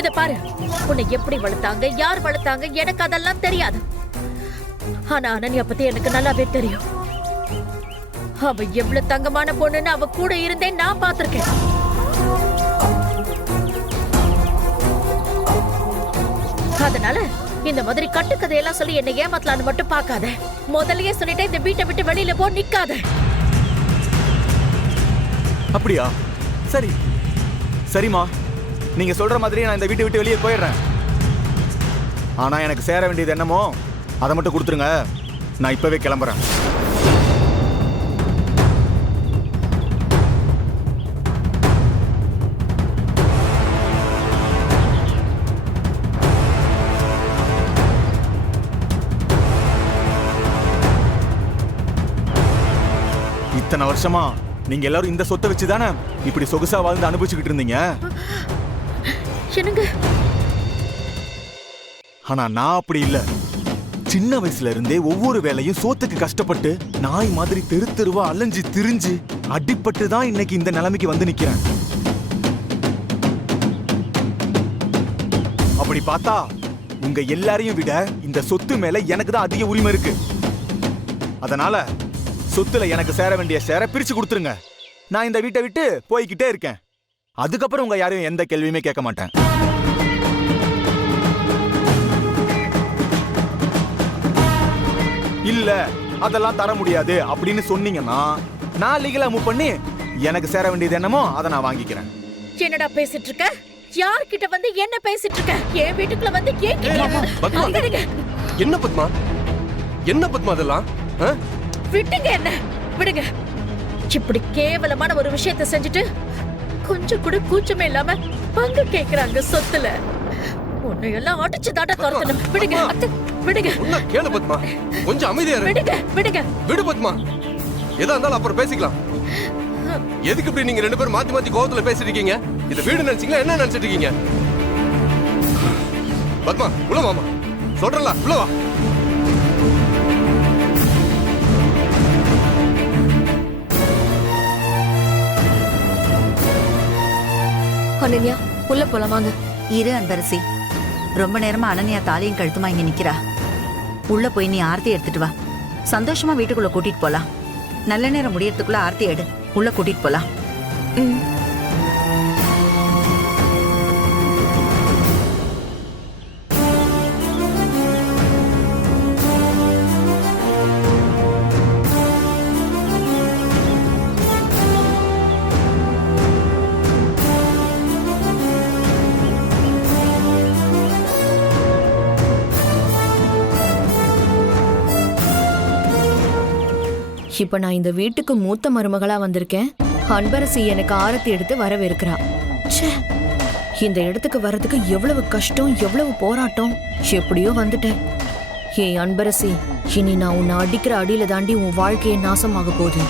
இத பாரு, உன்னை எப்படி வளர்த்தாங்க, யார் வளர்த்தாங்க, எனக்கு அதெல்லாம் தெரியாது. ஆனா அனன்யா பத்தி எனக்கு நல்லாவே தெரியும். அவ எவ்வளவு தங்கமான பொண்ணுன்னு அவ கூட இருந்தே நான் பார்த்திருக்கேன். அதனால இந்த மாதிரி கட்டுக்கதையெல்லாம் சொல்லி என்னை ஏமாத்தலான்னு மட்டும் பார்க்காத. முதல்லயே சொல்லிட்டேன், இந்த வீட்டை விட்டு வெளியில போ, நிக்காத. அப்படியா? சரி சரிம்மா, நீங்க சொல்ற மாதிரி நான் இந்த வீட்டை விட்டு வெளியே போயிடுறேன். ஆனா எனக்கு சேர வேண்டியது என்னமோ அதை மட்டும் கொடுத்துருங்க. நான் இப்பவே கிளம்புறேன். இத்தனை வருஷமா நீங்க எல்லாரும் இந்த சொத்தை வச்சுதானே இப்படி சொகுசா வாழ்ந்து அனுபவிச்சுக்கிட்டு இருந்தீங்க. என்னங்க? ஆனா நான் அப்படி இல்ல. சின்ன வயசுல இருந்தே ஒவ்வொரு வேலையும் சோத்துக்கு கஷ்டப்பட்டு நாய் மாதிரி தெரு தெருவா அலைஞ்சு திரிஞ்சு அடிபட்டு தான் இன்னைக்கு இந்த நிலைமைக்கு வந்து நிக்கிறேன். அப்படி பார்த்தா உங்க எல்லாரையும் விட இந்த சொத்து மேல எனக்கு தான் அதிக உரிமை இருக்கு. அதனால சொத்துல எனக்கு சேர வேண்டிய சேர பிரிச்சு கொடுத்துருங்க. நான் இந்த வீட்டை விட்டு போய்கிட்டே இருக்கேன். அதுக்கப்புறம் உங்க யாரையும் எந்த கேள்வியுமே கேட்க மாட்டேன். இல்ல அதெல்லாம் தர முடியாது அப்படின்னு சொன்னீங்கன்னா நான் லீகலா மூவ் பண்ணி எனக்கு சேர வேண்டியது என்னமோ அதை நான் வாங்கிக்கிறேன். என்னடா பேசிட்டு இருக்க? யார்கிட்ட வந்து என்ன பேசிட்டு இருக்க? என் வீட்டுக்குள்ள வந்து என்ன பத்மா, என்ன பத்மா அதெல்லாம்? விட்டுங்க, என்ன விடுங்க. இப்படி கேவலமான ஒரு விஷயத்தை செஞ்சுட்டு கொஞ்சம் கூட கூச்சமே இல்லாம பங்கு கேக்குறாங்க சொத்துல. உன்னை எல்லாம் அடிச்சு தாண்டா துரத்தணும். விடுங்க விடுங்க. கேளு பத்மா, கொஞ்சம் அமைதியா இரு. விடுங்க விடுங்க. விடு பத்மா, எதா இருந்தாலும் அப்புறம் பேசிக்கலாம். எதுக்கு இப்படி நீங்க ரெண்டு பேரும் மாத்தி மாத்தி கோவத்துல பேசிட்டு இருக்கீங்க? இந்த வீடு நினைச்சீங்களா, என்ன நினைச்சிட்டு இருக்கீங்க? பத்மா உள்ள வாமா, சொல்றல உள்ள வா. அனன்யா உள்ள போலாமாங்க? இரு அன்பரசி, ரொம்ப நேரமா அனன்யா தாலியும் கழுத்துமா இங்க நிக்கிறா. உள்ள போய் நீ ஆர்த்தி எடுத்துட்டு வா. சந்தோஷமா வீட்டுக்குள்ள கூட்டிட்டு போலாம். நல்ல நேரம் முடியறதுக்குள்ள ஆர்த்தி எடு, உள்ள கூட்டிட்டு போலாம். இப்ப நான் இந்த வீட்டுக்கு மூத்த மருமகளா வந்திருக்கேன். அன்பரசி எனக்கு ஆரத்தி எடுத்து வரவேற்கிறா. இந்த இடத்துக்கு வர்றதுக்கு எவ்வளவு கஷ்டம், எவ்வளவு போராட்டம். எப்படியோ வந்துட்டேன். ஏய் அன்பரசி, இனி நான் உன்னை அடிக்கிற அடியில தாண்டி உன் வாழ்க்கையை நாசமாக போகுது.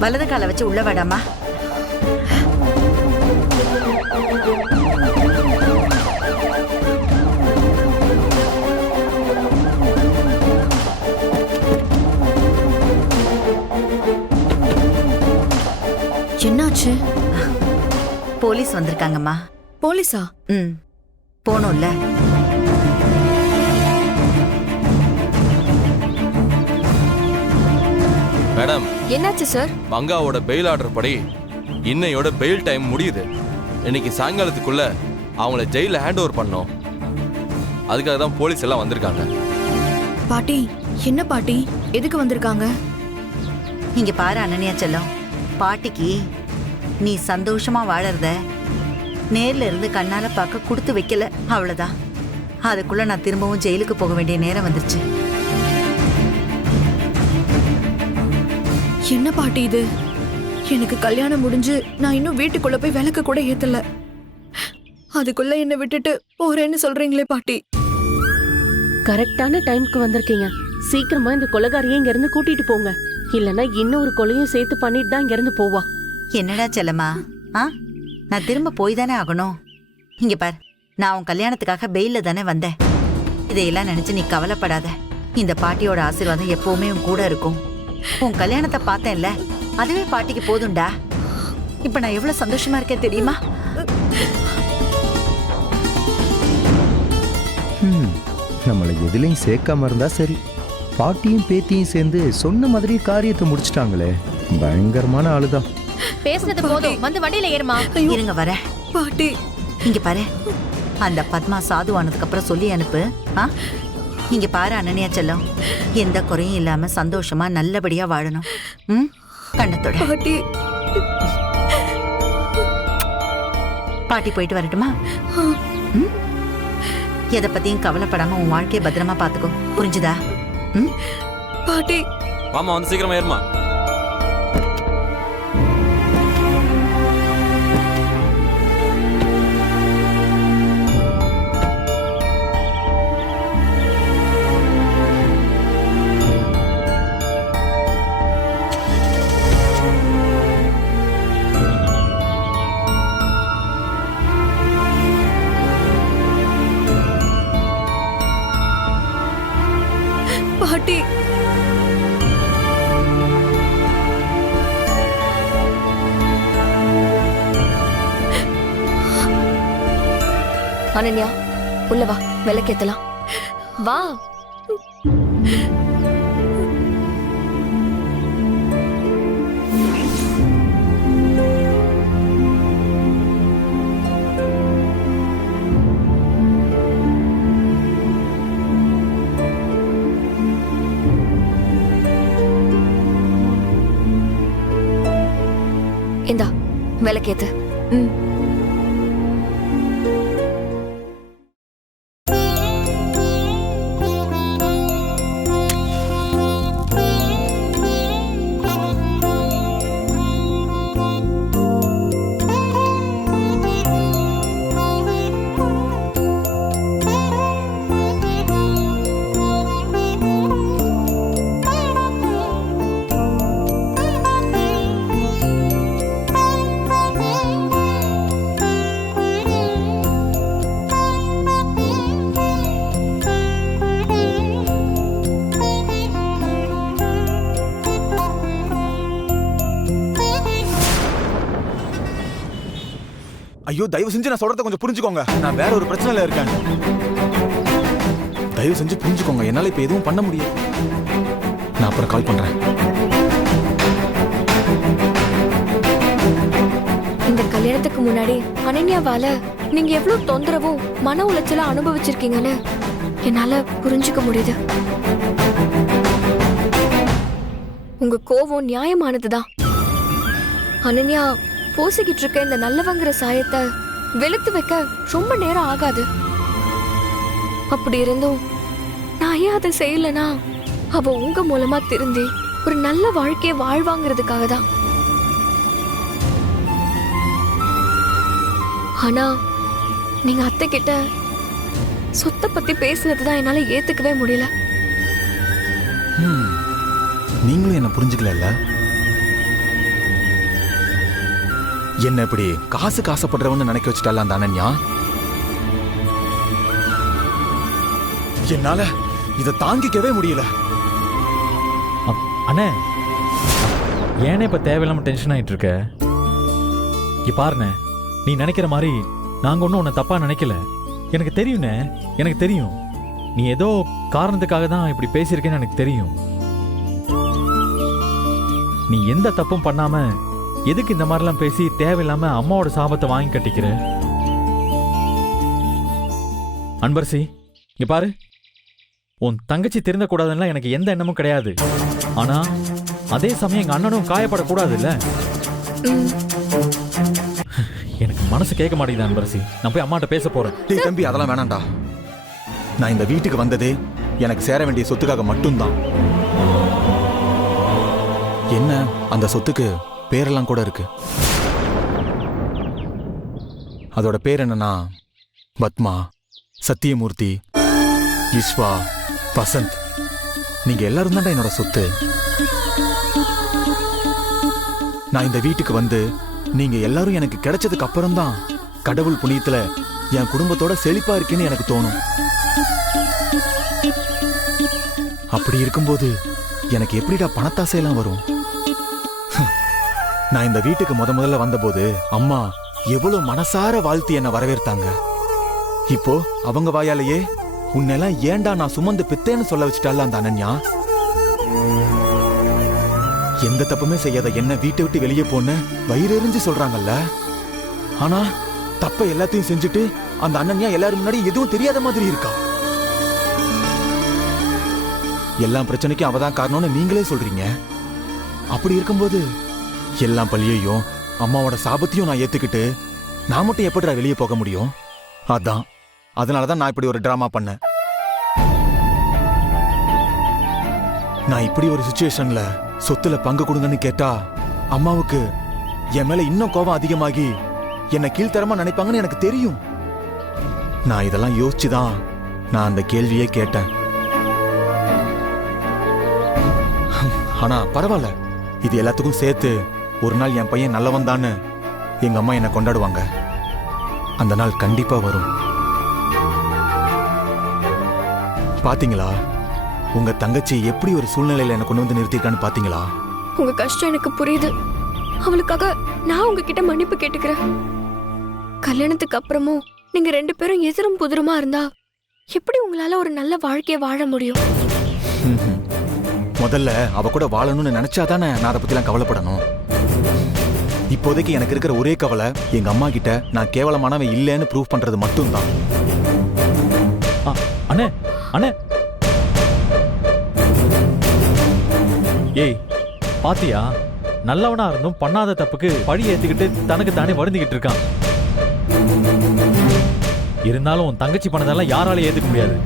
வலது காலை வச்சு உள்ள வேடாமா. என்னாச்சு? போலீஸ் வந்திருக்காங்கம்மா. போலீஸா? போனோம்ல. மேடம், என்னாச்சு சார்? மங்காவோட பெயில் ஆர்டர் படி இன்னையோட பெயில் டைம் முடியுது. இன்னைக்கு சாயங்காலத்துக்குள்ள அவங்கள ஜெயில ஹேண்ட் ஓவர் பண்ணோம். அதுக்காக தான் போலீஸ் எல்லாம் வந்திருக்காங்க. பாட்டி, என்ன பாட்டி, எதுக்கு வந்திருக்காங்க? இங்க பாரு அனன்யா செல்லம், பாட்டிக்கு நீ சந்தோஷமா வாழறத நேர்ல இருந்து கண்ணால பார்க்க கொடுத்து வைக்கல, அவ்வளவுதான். அதுக்குள்ள நான் திரும்பவும் ஜெயிலுக்கு போக வேண்டிய நேரம் வந்துருச்சு. என்ன பாட்டி இது? எனக்கு கல்யாணம் முடிஞ்சு நான் இன்னும் வீட்டுக்குள்ள போய் விளக்கு கூட ஏத்தல. அதுக்குள்ள என்ன விட்டுட்டு போறேன்னு சொல்றீங்களே பாட்டி. கரெக்டான டைம்க்கு வந்திருக்கீங்க. சீக்கிரமா இந்த கொலைகாரியை இங்க இருந்து கூட்டிட்டு போங்க. இல்லனா இன்னொரு கொலையும் சேர்த்து பண்ணிட்டு தான் இங்க இருந்து போவா. என்னடா செல்லம்மா, நான் திரும்ப போய் தானே ஆகணும். இங்க பார், நான் உன் கல்யாணத்துக்காக பெயில தானே வந்தேன். இதையெல்லாம் நினைச்சு நீ கவலைப்படாத. இந்த பாட்டியோட ஆசீர்வாதம் எப்பவுமே உன் கூட இருக்கும். உன் கல்யாணத்தை பார்த்தேன்ல, அதுவே பாட்டிக்கு போதும்டா. இப்ப நான் எவ்வளவு சந்தோஷமா இருக்கேன் தெரியுமா? நம்மளை எதுலையும் சேர்க்காம இருந்தா சரி. பாட்டியும் பேத்தியும் சேர்ந்து சொன்ன மாதிரி காரியத்தை முடிச்சிட்டாங்களே. பயங்கரமான ஆளுதான். பேசுனது போதும், வந்து வண்டியில ஏறுமா. இருங்க வர. பாட்டி இங்க பாரு, அந்த பத்மா சாதுவானதுக்கு அப்புறம் சொல்லி அனுப்பு. இங்க பாரு அனன்யா செல்லம், எந்த குறையும் இல்லாம சந்தோஷமா நல்லபடியா வாழணும். கண்ணத்தோட பாட்டி. பாட்டி போயிட்டு வரட்டுமா? எதை பத்தியும் கவலைப்படாம உன் வாழ்க்கையை பத்திரமா பாத்துக்கோ, புரிஞ்சுதா? பாட்டி மாமா வந்து சீக்கிரமா ஏறுமா. பாட்டி அனன்யா, உள்ள வா, விளக்கேத்தலாம். வா. இந்தா விளக்கேத்து. ஐயோ, தயவு செஞ்சு நான் சொல்றத கொஞ்சம் புரிஞ்சுக்கோங்க. நான் வேற ஒரு பிரச்சனையில இருக்கேன். தயவு செஞ்சு புரிஞ்சுக்கோங்க. என்னால இப்ப எதுவும் பண்ண முடியாது. நான் அப்புறம் கால் பண்றேன். இந்த கல்யாணத்துக்கு முன்னாடி அனன்யாவால நீங்க எவ்வளவு தொந்தரவும் மன உளைச்சல அனுபவிச்சிருக்கீங்கன்னு என்னால புரிஞ்சுக்க முடியுது. உங்க கோவம் நியாயமானதுதான். அனன்யா பூசிக்கிட்டு இருக்க இந்த நல்லவங்கிற சாயத்தை வெளுத்து வைக்க ரொம்ப நேரம் ஆகாது. அப்படி இருந்தும் நான் ஏன் அதை செய்யலனா, அவ உங்க மூலமா திருந்தி ஒரு நல்ல வாழ்க்கைய வாழ்வாங்கிறதுக்காக தான். ஆனா நீங்க அத்தை கிட்ட சொத்தை பத்தி பேசுனதுதான் என்னால ஏத்துக்கவே முடியல. நீங்களும் என்ன புரிஞ்சுக்கல. என்ன இப்படி காசுக்கு ஆசைப்படுறவன்னு நினைக்க வச்சுட்டால அந்த அனன்யா. என்னால இதை தாங்கிக்கவே முடியல. அண்ணே, ஏனே இப்ப தேவையில்லாம டென்ஷன் ஆயிட்டு இருக்க? பாருண்ணே, நீ நினைக்கிற மாதிரி நாங்க ஒன்னும் உன்னை தப்பா நினைக்கல. எனக்கு தெரியும்ண்ணே, எனக்கு தெரியும். நீ ஏதோ காரணத்துக்காக தான் இப்படி பேசியிருக்கேன்னு எனக்கு தெரியும். நீ எந்த தப்பும் பண்ணாம எதுக்கு இந்த மாதிரிலாம் பேசி தேவையில்லாம அம்மாவோட சாபத்தை வாங்கி கட்டிக்கிற? அன்பரசி, இங்க பாரு, உன் தங்கச்சி திருந்த கூடாதுன்னா எனக்கு எந்த எண்ணமும் கிடையாது. ஆனா அதே சமயம் எங்க அண்ணனும் காயப்படக்கூடாது இல்ல. எனக்கு மனசு கேட்க மாட்டேங்குது அன்பரசி. நான் போய் அம்மாட்ட பேச போறேன். டேய் தம்பி, அதெல்லாம் வேணாம்டா. நான் இந்த வீட்டுக்கு வந்ததே எனக்கு சேர வேண்டிய சொத்துக்காக மட்டும்தான். என்ன, அந்த சொத்துக்கு பேரெல்லாம் கூட இருக்கு. அதோட பேர் என்னன்னா பத்மா, சத்தியமூர்த்தி, விஸ்வா, வசந்த், நீங்க எல்லாரும் தான்டா என்னோட சொத்து. நான் இந்த வீட்டுக்கு வந்து நீங்க எல்லாரும் எனக்கு கிடைச்சதுக்கு அப்புறம் தான் கடவுள் புண்ணியத்துல என் குடும்பத்தோட செழிப்பா இருக்கேன்னு எனக்கு தோணும். அப்படி இருக்கும்போது எனக்கு எப்படிடா பணத்தாசையெல்லாம் வரும்? நான் இந்த வீட்டுக்கு முதல்ல வந்தபோது அம்மா எவ்வளவு மனசார வாழ்த்தி என்ன வரவேற்றாங்க. இப்போ அவங்க வாயாலேயே உன்னெல்லாம் ஏண்டா நான் சுமந்து பெத்தேன்னு சொல்ல வச்சுட்டால அந்த அனன்யா. எந்த தப்புமே செய்யாத என்ன வீட்டை விட்டு வெளியே போன்னு வயிறெறிஞ்சு சொல்றாங்கல்ல. ஆனா தப்ப எல்லாத்தையும் செஞ்சுட்டு அந்த அனன்யா எல்லாரும் முன்னாடி எதுவும் தெரியாத மாதிரி இருக்கா. எல்லா பிரச்சனைக்கும் அவதான் காரணம்னு நீங்களே சொல்றீங்க. அப்படி இருக்கும்போது எல்லாம் பழியையும் அம்மாவோட சாபத்தையும் நான் ஏத்துக்கிட்டு நான் மட்டும் எப்படிடா வெளியே போக முடியும்? அதனாலதான் நான் இப்படி ஒரு டிராமா பண்ணேன். நான் இப்படி ஒரு சிச்சுவேஷன்ல சொத்துல பங்கு கொடுங்கன்னு கேட்டா அம்மாவுக்கு என் மேல இன்னும் கோபம் அதிகமாகி என்ன கீழ்த்தரமா நினைப்பாங்கன்னு எனக்கு தெரியும். நான் இதெல்லாம் யோசிச்சுதான் நான் அந்த கேள்வியே கேட்டேன். ஆனா பரவாயில்ல, இது எல்லாத்துக்கும் சேர்த்து ஒரு நாள் என் பையன் நல்லவன் தான்னு எங்க அம்மா என்ன கொண்டாடுவாங்க. அந்த நாள் கண்டிப்பா வரும். பாத்தீங்களா உங்க தங்கச்சி எப்படி ஒரு சூழ்நிலையில என்ன கொண்டு வந்து நிறுத்திருக்கான்னு பாத்தீங்களா? உங்க கஷ்டம் எனக்கு புரியுது. அவளுக்காக நான் உங்ககிட்ட மன்னிப்பு கேட்டுக்கிறேன். கல்யாணத்துக்கு அப்புறமும் நீங்க 2 பேரும் எதிரும் புதிருமா இருந்தா எப்படி உங்களால ஒரு நல்ல வாழ்க்கைய வாழ முடியும்? முதல்ல அவ கூட வாழணும்னு நினைச்சாதானே நான் அதை பத்திலாம் கவலைப்படணும். இப்போதைக்கு எனக்கு இருக்கிற ஒரே கவலை எங்க அம்மா கிட்ட நான் கேவலமானவன் இல்லைன்னு ப்ரூவ் பண்றது மட்டும்தான். அண்ணே அண்ணே, ஏய் பாத்தியா, நல்லவனா இருந்தும் பண்ணாத தப்புக்கு பழி ஏத்துக்கிட்டு தனக்கு தானே வருந்திக்கிட்டு இருக்கான். இருந்தாலும் உன் தங்கச்சி பண்ணதெல்லாம் யாராலையும் ஏத்துக்க முடியாது.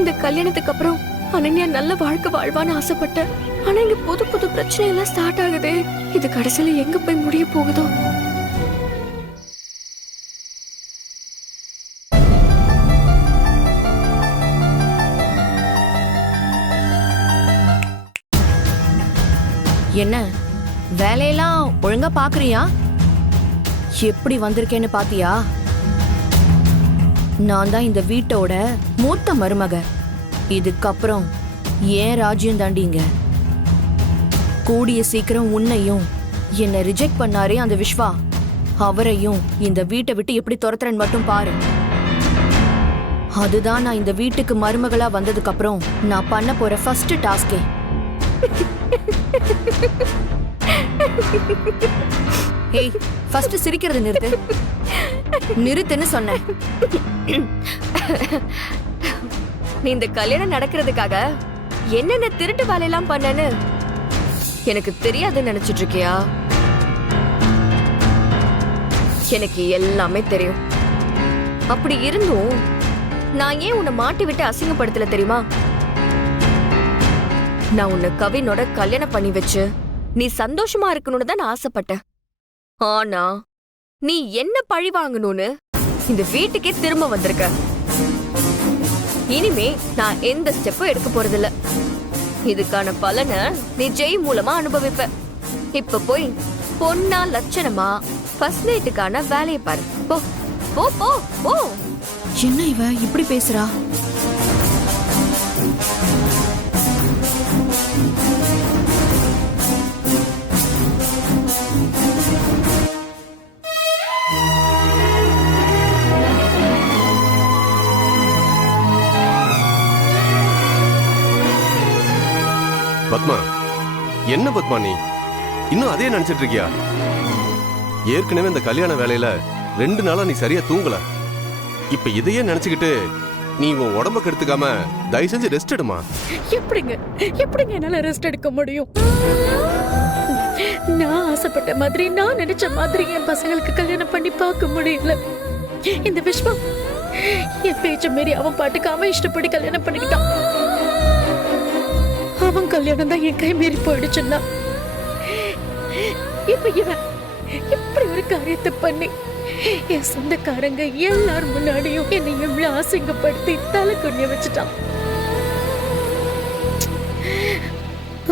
இந்த கல்யாணத்துக்கு அப்புறம் அனன்யா நல்ல வாழ்க்கை வாழ்வான்னு ஆசைப்பட்டேன். ஆனா இங்க புது புது பிரச்சனை எல்லாம் ஸ்டார்ட் ஆகுது. இது கடைசியில எங்க போய் முடிய போகுதோ? என்ன வேலையெல்லாம் ஒழுங்கா பாக்குறியா? எப்படி வந்திருக்கேன்னு பாத்தியா? நான் தான் இந்த வீட்டோட மூத்த மருமக. இதுக்கப்புறம் ஏன் ராஜ்யம் தாண்டிங்க. கூடிய சீக்கிரம் உன்னையும் என்ன ரிஜெக்ட் பண்ணாரே அந்த விஸ்வா, அவரையும் இந்த வீட்டை விட்டு எப்படி துரத்துறேன்னு மட்டும் பாரு. அதுதான் நான் இந்த வீட்டுக்கு மருமகளா வந்ததுக்கு அப்புறம் நான் பண்ண போற ஃபர்ஸ்ட் டாஸ்கே. ஏய், ஃபர்ஸ்ட் சிரிக்கிறது நிறுத்து. நிறுத்துன்னு சொன்னேன். நீ இந்த கல்யாணம் நடக்கிறதுக்காக என்னென்ன திருட்டு வேலையெல்லாம் பண்ணன்னு எனக்கு தெரியாதுன்னு நினைச்சிட்டு இருக்கியா? எனக்கு எல்லாமே தெரியும். அப்படி இருந்தும் நான் ஏன் உன்னை மாட்டி விட்டு அசிங்கப்படுத்தல தெரியுமா? நான் உன்னை கவினோட கல்யாணம் பண்ணி வச்சு நீ சந்தோஷமா இருக்கணும்னு தான் நான் ஆசைப்பட்டேன். ஆனா நீ என்ன பழி வாங்கணும்னு இந்த வீட்டுக்கே திரும்ப வந்திருக்க. இனிமே நான் எந்த ஸ்டெப்பும் எடுக்க போறதில்ல. இதுக்கான பலனை நீ ஜெய் மூலமா அனுபவிப்ப. இப்ப போய் பொண்ணா லட்சணமா ஃபர்ஸ்ட் நைட்டுக்கான வேலையை பாரு. போ போ போ போ. என்ன இவ இப்படி பேசுறா? பத்மா, என்ன பத்மா நீ இன்னும் அதே நினைச்சிட்டு இருக்கியா? ஏற்கனவே இந்த கல்யாண வேலையில 2 நாளா நீ சரியா தூங்கல. இப்ப இதையே நினைச்சுக்கிட்டு நீ உன் உடம்ப கெடுத்துக்காம தயவு செஞ்சு ரெஸ்ட் எடுமா. எப்படிங்க என்னால ரெஸ்ட் எடுக்க முடியும்? நான் ஆசைப்பட்ட மாதிரி, நான் நினைச்ச மாதிரி என் பசங்களுக்கு கல்யாணம் பண்ணி பார்க்க முடியல. இந்த விஸ்வம் என் பேச்ச மீறி அவன் பாட்டுக்கு அவன் இஷ்டப்படி கல்யாணம் பண்ணிக்கிட்டான். அவன் கல்யாணம் தான் என் கை மீறி போயிடுச்சுன்னா இப்ப இவன் இப்படி ஒரு காரியத்தை பண்ணி என் சொந்தக்காரங்க எல்லாரும் முன்னாடியும் என்னை எவ்வளவு அசிங்கப்படுத்தி தலை குனிய வச்சுட்டான்.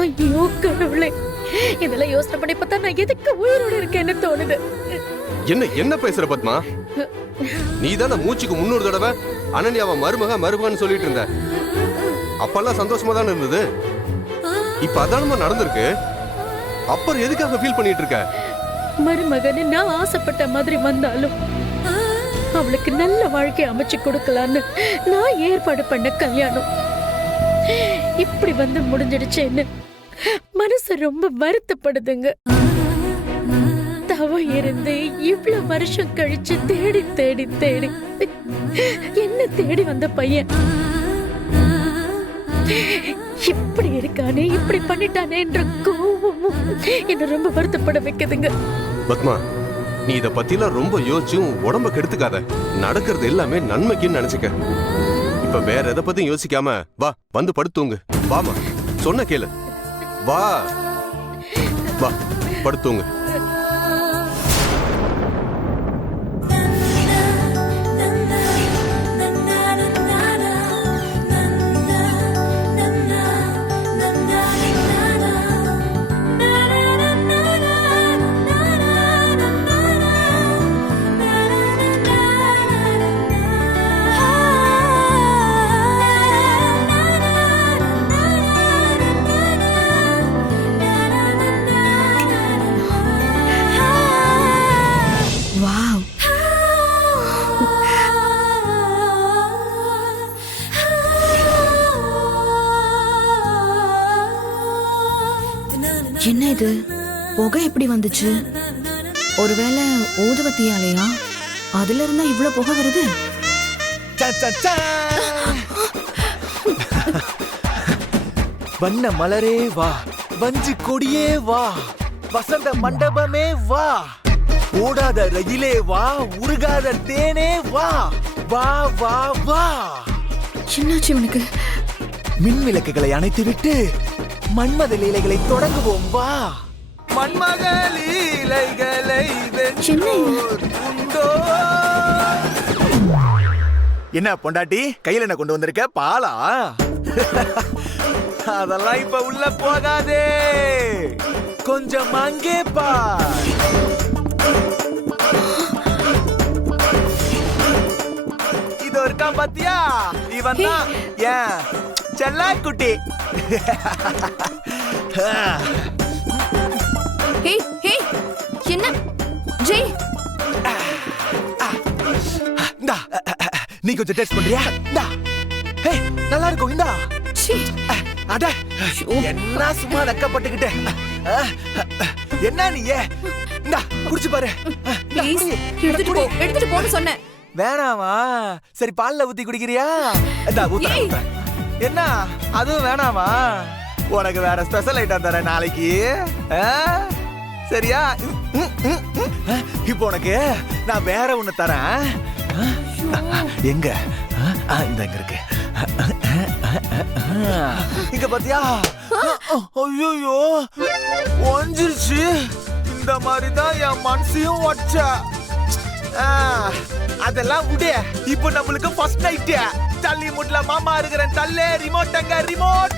ஐயோ கடவுளே, இதெல்லாம் யோசனை பண்ணி பார்த்தா நான் எதுக்கு உயிரோட இருக்கேன்னு தோணுது. என்ன பேசுற பத்மா? நீ தானே மூச்சுக்கு 300 தடவை அனன்யாவை மருமகன்னு சொல்லிட்டு இருந்த. அப்பெல்லாம் சந்தோஷமா தானே இருந்தது. இப்ப அதானமா நடந்திருக்கு. அப்புறம் எதுக்காக ஃபீல் பண்ணிட்டு இருக்க? மருமகன்னு நான் ஆசைப்பட்ட மாதிரி வந்தாலும் அவளுக்கு நல்ல வாழ்க்கை அமைச்சு கொடுக்கலான்னு நான் ஏற்பாடு பண்ண கல்யாணம் இப்படி வந்து முடிஞ்சிடுச்சேன்னு மனசு ரொம்ப வருத்தப்படுதுங்க. தவம் இருந்து இவ்வளவு வருஷம் கழிச்சு தேடி தேடி தேடி என்ன தேடி வந்த பையன் இப்படி இருக்கானே, இப்படி பண்ணிட்டானே என்ற கோபமும் என்ன ரொம்ப வருத்தப்பட வைக்குதுங்க. பத்மா, நீ இத பத்திலாம் ரொம்ப யோசிச்சும் உடம்ப கெடுத்துக்காத. நடக்கிறது எல்லாமே நன்மைக்குன்னு நினைச்சுக்க. இப்ப வேற எதை பத்தியும் யோசிக்காம வா, வந்து படுத்துங்க. வாமா, சொன்ன கேளு. வா வா, படுத்துங்க. என்ன இது? புகை எப்படி வந்துச்சு? ஒருவேளை ஊதுவத்தியாலையா? அதுல இருந்தா இவ்வளவு புகை வருது? வண்ண மலரே வா, வஞ்சி கொடியே வா, வசந்த மண்டபமே வா, ஓடாத ரயிலே வா, உருகாத தேனே வா, வா வா வா. என்னாச்சு இவனுக்கு? மின் விளக்குகளை அணைத்து விட்டு மன்மத லீலைகளை தொடங்குவோம் வா. மன்மத லீலைகளை உண்டோ? என்ன பொண்டாட்டி, கையில என்ன கொண்டு வந்திருக்க? பாலா? அதெல்லாம் இப்ப உள்ள போகாதே, கொஞ்சம் அங்கே பார். இது இருக்கான் பாத்தியா, இவன் தான் ஏன் செல்ல குட்டி. என்ன ஜெய்? நீ கொஞ்சம் டெஸ்ட் பண்றியா? நல்லா இருக்கும். இந்தா. அட என்ன சும்மா வெக்கப்பட்டுக்கிட்டு என்ன நீ இந்தா குடிச்சு பாரு. எடுத்துட்டு போன்னு சொன்னேன். வேணாமா? சரி பால்ல ஊத்தி குடிக்கிறியா? என்ன அதுவும் வேணாமா? உனக்கு வேற ஸ்பெஷல் ஐட்டம் தரேன் நாளைக்கு. சரியா? இப்போ உனக்கு நான் வேற ஒண்ணு தரேன். எங்க இந்த எங்க இருக்கு? இங்க பாத்தியா? ஐயோ ஒஞ்சிருச்சு. இந்த மாதிரிதான் என் மனசையும் வச்ச. அதெல்லாம் விடு. இப்போ நம்மளுக்கு ஃபர்ஸ்ட் நைட். தள்ளி முட்ல மாமா இருக்கிறேன். தள்ளே ரிமோட் அங்க ரிமோட்.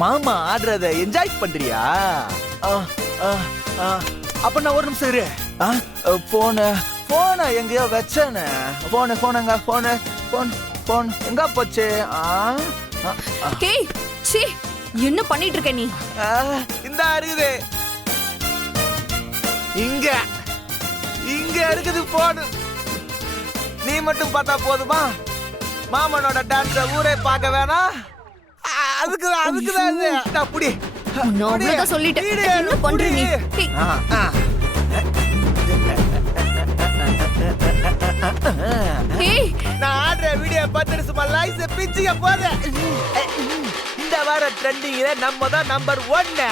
மாமா ஆடுறத என்ஜாய் பண்றியா? அப்ப நான் ஒரு நிமிஷம் இரு. போன எங்கேயோ வச்சேன்னு. போன் எங்க போச்சு? ஹேய் சீ என்ன பண்ணிட்டு இருக்க நீ? இந்த இருக்குது இங்க இருக்குது போன். நீ மட்டும் பார்த்தா போதுமா? மாமனோட டான்ஸ ஊரே பார்க்க வேணாம். அதுக்குதான் அப்படி நான் அவ்வளவுதான் சொல்லிட்டேன். என்ன பண்ற நீ? ஹேய் நான் ஆடுற வீடியோ பார்த்துட்டு சும்மா லைஸ் பிச்சுக்க போத. இந்த வார ட்ரெண்டிங்ல நம்ம தான் நம்பர் 1.